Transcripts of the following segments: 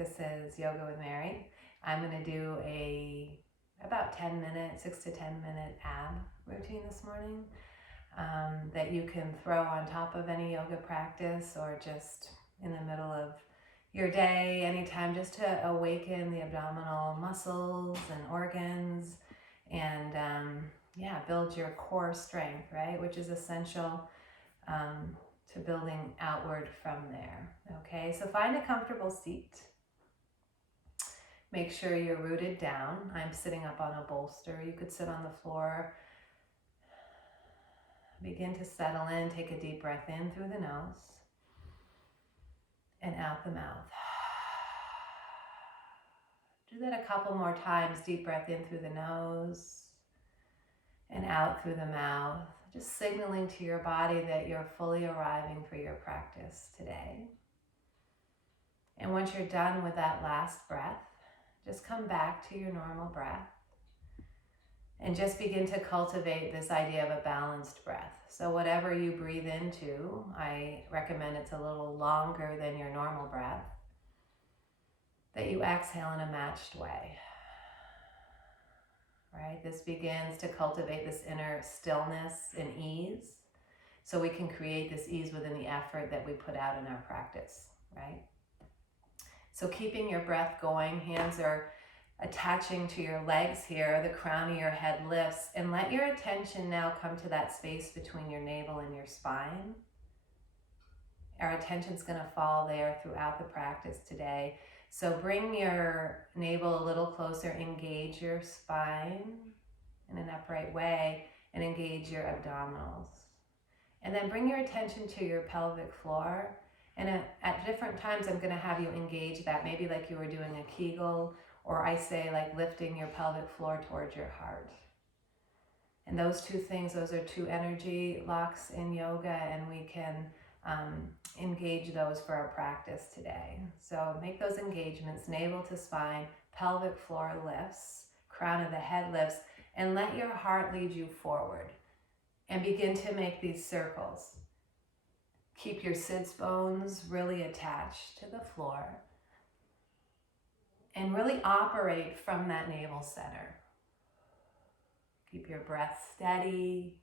This is Yoga with Mary. I'm going to do about 10 minute, 6 to 10 minute ab routine this morning that you can throw on top of any yoga practice or just in the middle of your day, anytime, just to awaken the abdominal muscles and organs and build your core strength, right? Which is essential to building outward from there. Okay, so find a comfortable seat. Make sure you're rooted down. I'm sitting up on a bolster. You could sit on the floor. Begin to settle in. Take a deep breath in through the nose and out the mouth. Do that a couple more times. Deep breath in through the nose and out through the mouth. Just signaling to your body that you're fully arriving for your practice today. And once you're done with that last breath, just come back to your normal breath and just begin to cultivate this idea of a balanced breath. So whatever you breathe into, I recommend it's a little longer than your normal breath, that you exhale in a matched way. Right? This begins to cultivate this inner stillness and ease so we can create this ease within the effort that we put out in our practice, right? So keeping your breath going, hands are attaching to your legs here, the crown of your head lifts, and let your attention now come to that space between your navel and your spine. Our attention's going to fall there throughout the practice today. So bring your navel a little closer, engage your spine in an upright way, and engage your abdominals. And then bring your attention to your pelvic floor. And at different times, I'm going to have you engage that, maybe like you were doing a Kegel, or I say like lifting your pelvic floor towards your heart. And those two things, those are two energy locks in yoga, and we can engage those for our practice today. So make those engagements, navel to spine, pelvic floor lifts, crown of the head lifts, and let your heart lead you forward. And begin to make these circles. Keep your sits bones really attached to the floor. And really operate from that navel center. Keep your breath steady,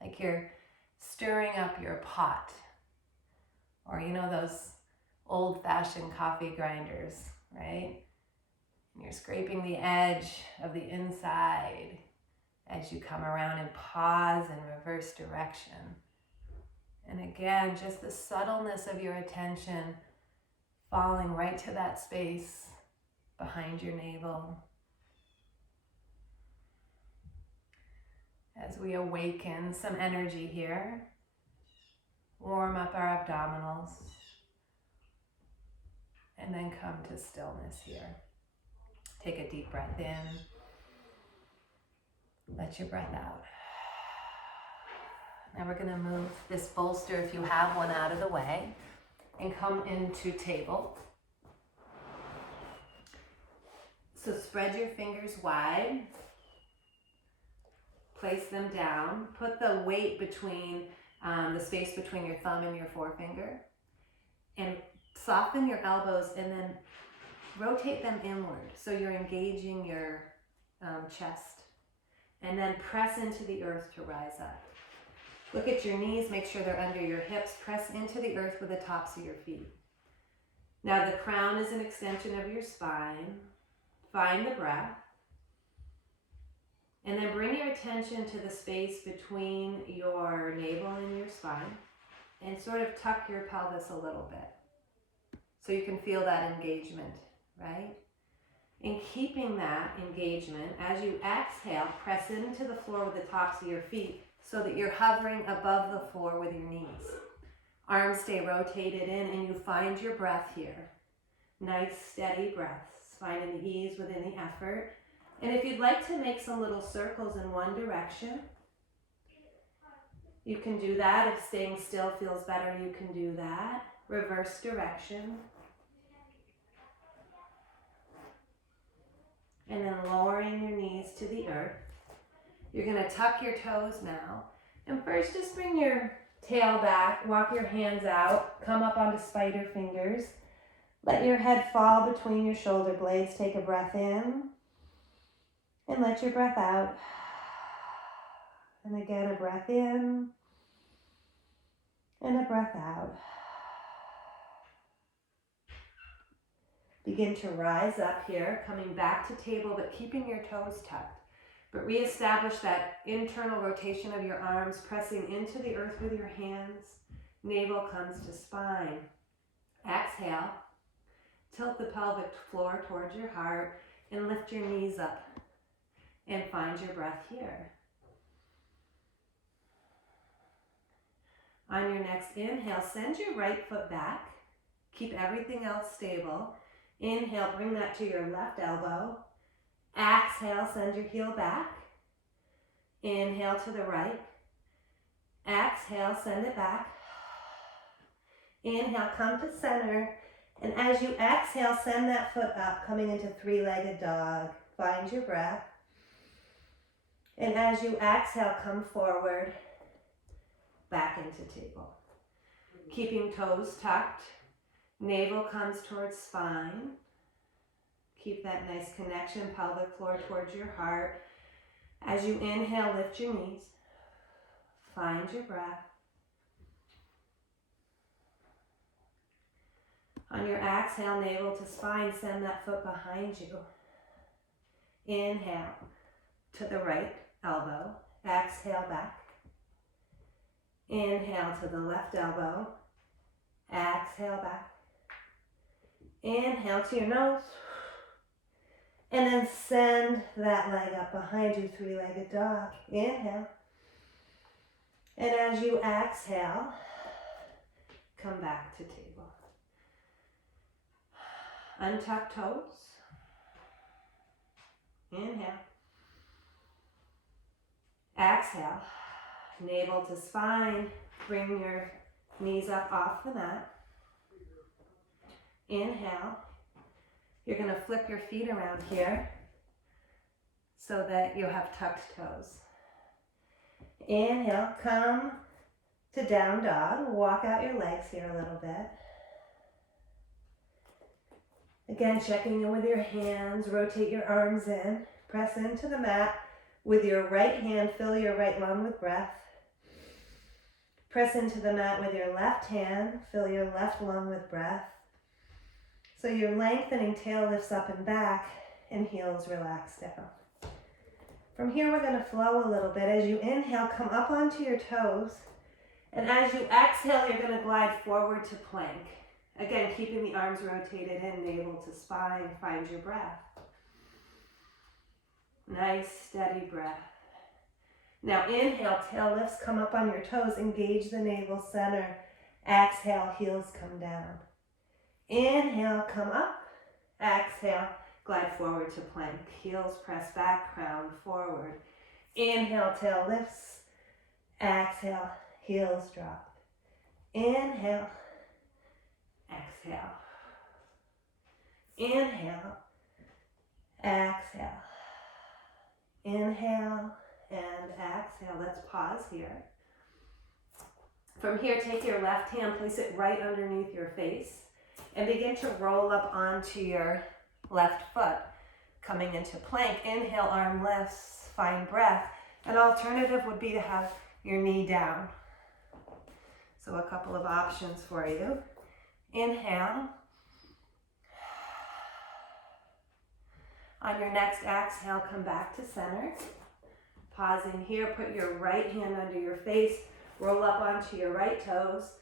like you're stirring up your pot. Or you know those old-fashioned coffee grinders, right? And you're scraping the edge of the inside as you come around and pause in reverse direction. And again, just the subtleness of your attention falling right to that space behind your navel. As we awaken some energy here, warm up our abdominals, and then come to stillness here. Take a deep breath in. Let your breath out. Now we're going to move this bolster, if you have one, out of the way and come into table. So spread your fingers wide. Place them down. Put the weight between the space between your thumb and your forefinger, and soften your elbows and then rotate them inward so you're engaging your chest, and then press into the earth to rise up. Look at your knees, make sure they're under your hips. Press into the earth with the tops of your feet. Now the crown is an extension of your spine. Find the breath. And then bring your attention to the space between your navel and your spine and sort of tuck your pelvis a little bit so you can feel that engagement, right? In keeping that engagement, as you exhale, press into the floor with the tops of your feet so that you're hovering above the floor with your knees. Arms stay rotated in and you find your breath here. Nice, steady breaths, finding the ease within the effort. And if you'd like to make some little circles in one direction, you can do that. If staying still feels better, you can do that. Reverse direction. And then lowering your knees to the earth. You're going to tuck your toes now. And first, just bring your tail back, walk your hands out, come up onto spider fingers. Let your head fall between your shoulder blades. Take a breath in and let your breath out. And again, a breath in and a breath out. Begin to rise up here, coming back to table, but keeping your toes tucked. But reestablish that internal rotation of your arms, pressing into the earth with your hands. Navel comes to spine. Exhale. Tilt the pelvic floor towards your heart and lift your knees up and find your breath here. On your next inhale, send your right foot back. Keep everything else stable. Inhale, bring that to your left elbow. Exhale, send your heel back. Inhale to the right. Exhale, send it back. Inhale, come to center. And as you exhale, send that foot up, coming into three-legged dog. Find your breath. And as you exhale, come forward, back into table. Keeping toes tucked. Navel comes towards spine. Keep that nice connection, pelvic floor towards your heart. As you inhale, lift your knees. Find your breath. On your exhale, navel to spine, send that foot behind you. Inhale to the right elbow. Exhale back. Inhale to the left elbow. Exhale back. Inhale to your nose. And then send that leg up behind you, three-legged dog. Inhale. And as you exhale, come back to table. Untuck toes. Inhale. Exhale. Navel to spine. Bring your knees up off the mat. Inhale. You're going to flip your feet around here so that you have tucked toes. Inhale, come to down dog. Walk out your legs here a little bit. Again, checking in with your hands. Rotate your arms in. Press into the mat with your right hand. Fill your right lung with breath. Press into the mat with your left hand. Fill your left lung with breath. So your lengthening tail lifts up and back and heels relax down. From here, we're going to flow a little bit. As you inhale, come up onto your toes. And as you exhale, you're going to glide forward to plank. Again, keeping the arms rotated in, navel to spine. Find your breath. Nice, steady breath. Now inhale, tail lifts, come up on your toes. Engage the navel center. Exhale, heels come down. Inhale, come up. Exhale, glide forward to plank. Heels press back, crown forward. Inhale, tail lifts. Exhale, heels drop. Inhale. Exhale. Inhale. Exhale. Inhale and exhale. Let's pause here. From here, take your left hand, place it right underneath your face, and begin to roll up onto your left foot, coming into plank. Inhale, arm lifts, find breath. An alternative would be to have your knee down. So a couple of options for you. Inhale. On your next exhale, come back to center. Pausing here, put your right hand under your face, roll up onto your right toes.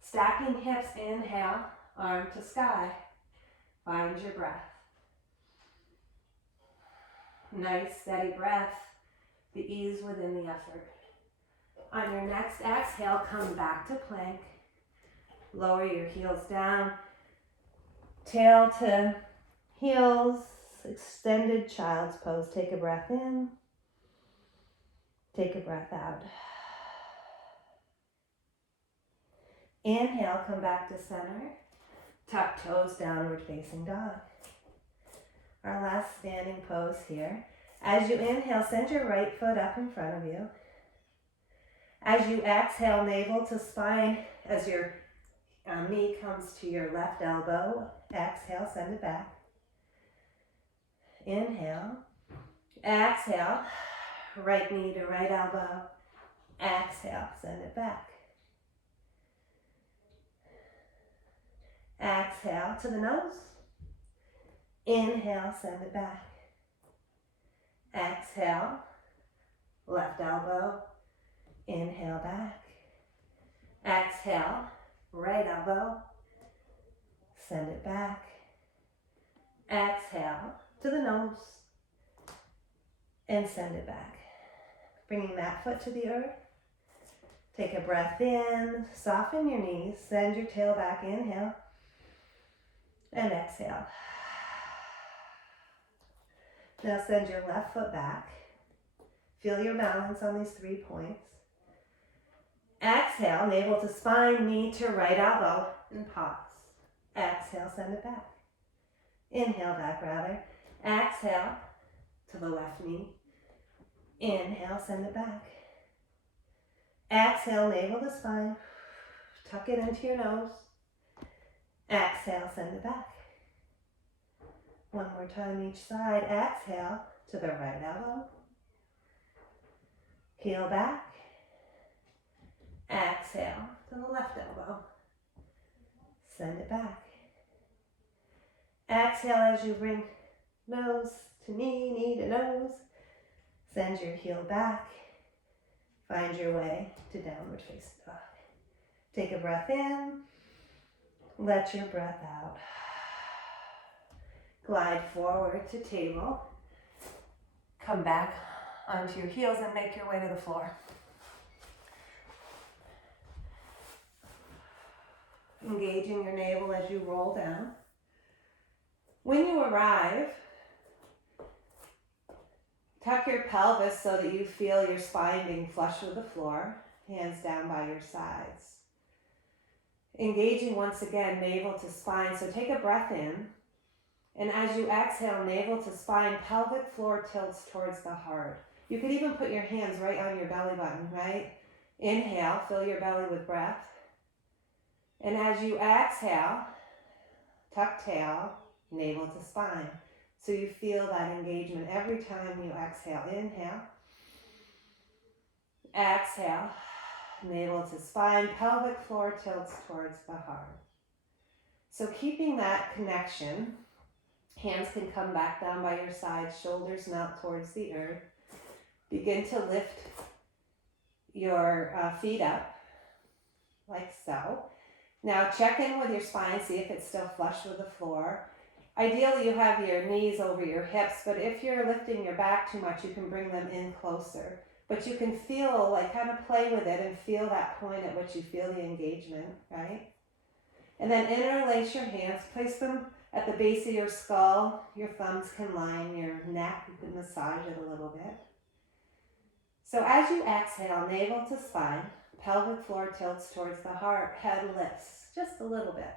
Stacking hips, inhale, arm to sky. Find your breath. Nice, steady breath, the ease within the effort. On your next exhale, come back to plank. Lower your heels down. Tail to heels, extended child's pose. Take a breath in. Take a breath out. Inhale, come back to center. Tuck toes, downward facing dog. Our last standing pose here. As you inhale, send your right foot up in front of you. As you exhale, navel to spine, as your Knee comes to your left elbow. Exhale, send it back. Inhale. Exhale. Right knee to right elbow. Exhale, send it back. Exhale to the nose. Inhale, send it back. Exhale, left elbow. Inhale back. Exhale, right elbow. Send it back. Exhale to the nose. And send it back. Bringing that foot to the earth. Take a breath in. Soften your knees. Send your tail back. Inhale. And exhale. Now send your left foot back. Feel your balance on these 3 points. Exhale, navel to spine, knee to right elbow, and pause. Exhale, send it back. Inhale back rather. Exhale to the left knee. Inhale, send it back. Exhale, navel to spine. Tuck it into your nose. Exhale, send it back. One more time each side. Exhale to the right elbow. Heel back. Exhale to the left elbow. Send it back. Exhale as you bring nose to knee, knee to nose. Send your heel back. Find your way to downward facing dog. Take a breath in. Let your breath out. Glide forward to table. Come back onto your heels and make your way to the floor. Engaging your navel as you roll down. When you arrive, tuck your pelvis so that you feel your spine being flush with the floor, hands down by your sides. Engaging once again, navel to spine. So take a breath in, and as you exhale, navel to spine, pelvic floor tilts towards the heart. You could even put your hands right on your belly button, right? Inhale, fill your belly with breath. And as you exhale, tuck tail, navel to spine. So you feel that engagement every time you exhale. Inhale. Exhale. Navel to spine. Pelvic floor tilts towards the heart. So keeping that connection. Hands can come back down by your sides. Shoulders melt towards the earth. Begin to lift your feet up. Like so. Now check in with your spine. See if it's still flush with the floor. Ideally, you have your knees over your hips, but if you're lifting your back too much, you can bring them in closer. But you can feel, like kind of play with it and feel that point at which you feel the engagement, right? And then interlace your hands, place them at the base of your skull. Your thumbs can line your neck. You can massage it a little bit. So as you exhale, navel to spine, pelvic floor tilts towards the heart, head lifts just a little bit.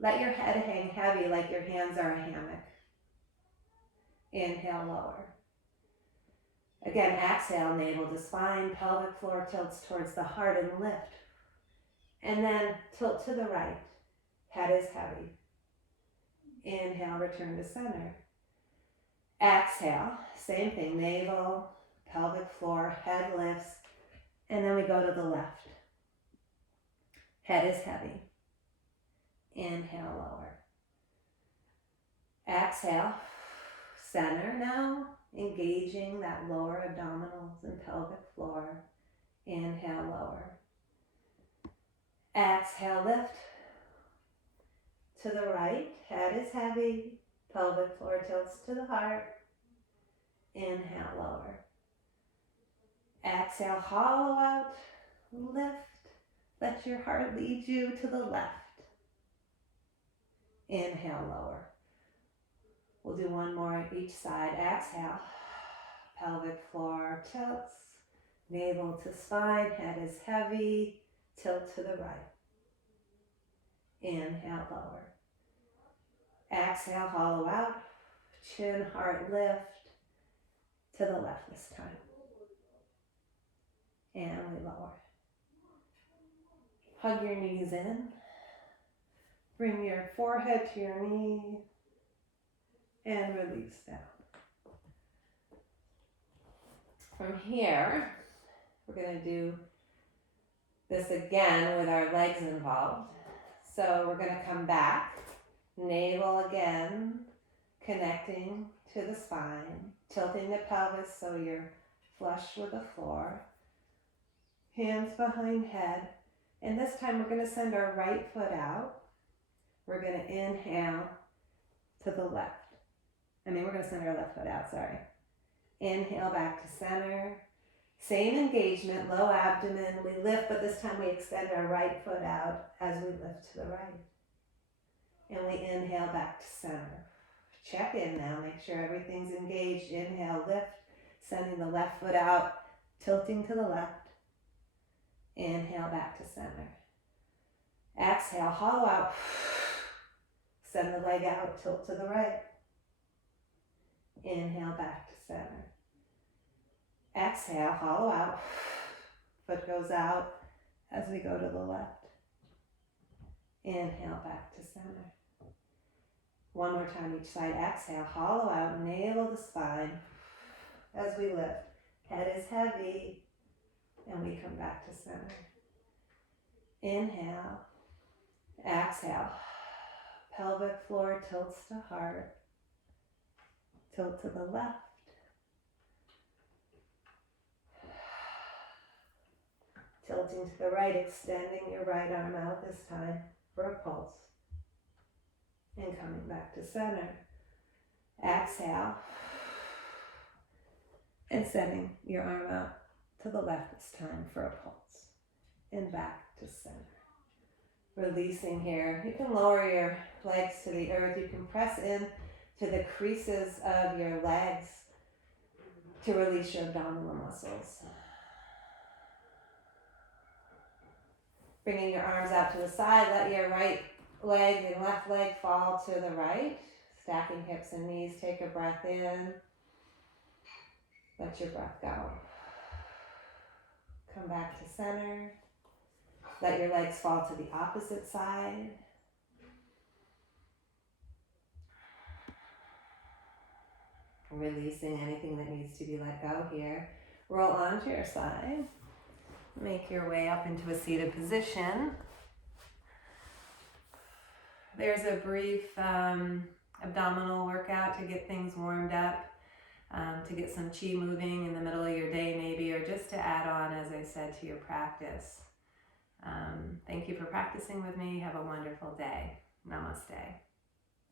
Let your head hang heavy like your hands are a hammock. Inhale, lower. Again, exhale, navel to spine, pelvic floor tilts towards the heart and lift. And then tilt to the right. Head is heavy. Inhale, return to center. Exhale, same thing, navel, pelvic floor, head lifts. And then we go to the left. Head is heavy. Inhale, lower. Exhale, center now, engaging that lower abdominals and pelvic floor. Inhale, lower. Exhale, lift. To the right, head is heavy, pelvic floor tilts to the heart. Inhale, lower. Exhale, hollow out, lift. Let your heart lead you to the left. Inhale, lower. We'll do one more each side. Exhale, pelvic floor tilts, navel to spine, head is heavy, tilt to the right. Inhale, lower. Exhale, hollow out, chin, heart lift, to the left this time. And we lower. Hug your knees in. Bring your forehead to your knee and release down. From here, we're going to do this again with our legs involved. So we're going to come back, navel again, connecting to the spine, tilting the pelvis so you're flush with the floor. Hands behind head. And this time we're going to send our right foot out. We're going to inhale to the left. We're going to send our left foot out, sorry. Inhale back to center. Same engagement, low abdomen. We lift, but this time we extend our right foot out as we lift to the right. And we inhale back to center. Check in now, make sure everything's engaged. Inhale, lift, sending the left foot out, tilting to the left. Inhale back to center. Exhale, hollow out. Send the leg out, tilt to the right. Inhale back to center. Exhale, hollow out. Foot goes out as we go to the left. Inhale back to center. One more time each side. Exhale, hollow out, navel the spine as we lift. Head is heavy and we come back to center. Inhale. Exhale. Pelvic floor tilts to heart. Tilt to the left. Tilting to the right, extending your right arm out this time for a pulse. And coming back to center. Exhale. And sending your arm out to the left this time for a pulse. And back to center. Releasing here. You can lower your legs to the earth. You can press in to the creases of your legs to release your abdominal muscles. Bringing your arms out to the side, let your right leg and left leg fall to the right. Stacking hips and knees, take a breath in. Let your breath go. Come back to center. Let your legs fall to the opposite side. Releasing anything that needs to be let go here. Roll onto your side. Make your way up into a seated position. There's a brief abdominal workout to get things warmed up, to get some chi moving in the middle of your day maybe, or just to add on, as I said, to your practice. Thank you for practicing with me. Have a wonderful day. Namaste.